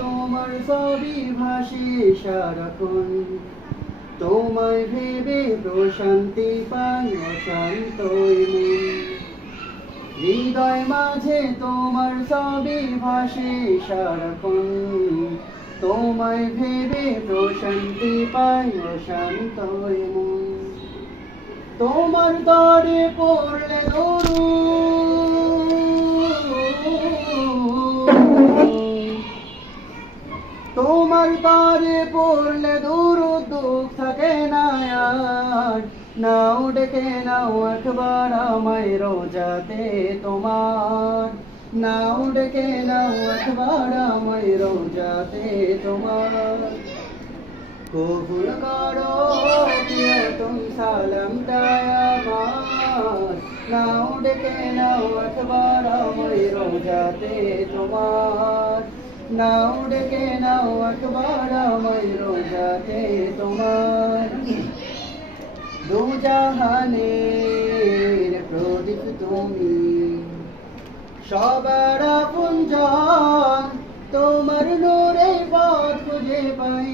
তোমার ছবি ভাসে সারাক্ষণ, তোমায় ভেবে প্রশান্তি পাই অশান্ত মন। হৃদয় মাঝে তোমার ছবি ভাসে সারাক্ষণ, তোমায় ভেবে প্রশান্তি পাই অশান্ত মন। তোমার তরে পড়লে তোমার তরে পড়লে দুঃখ থাকে না আর, নাও ডেকে নাও একবার আমায় রোজাতে তোমার, নাও ডেকে নাও একবার আমায় রোজাতে তোমার। কবুল করো প্রিয়তম সালামটা আমার, নাও ডেকে নাও একবার আমায় রোজাতে তোমার, নাও ডেকে নাও একবার আমায় রোজাতে তোমার। দু জাহানের প্রদীপ তুমি, সবার আপনজন, তোমার নূরে পথ খুঁজে পাই।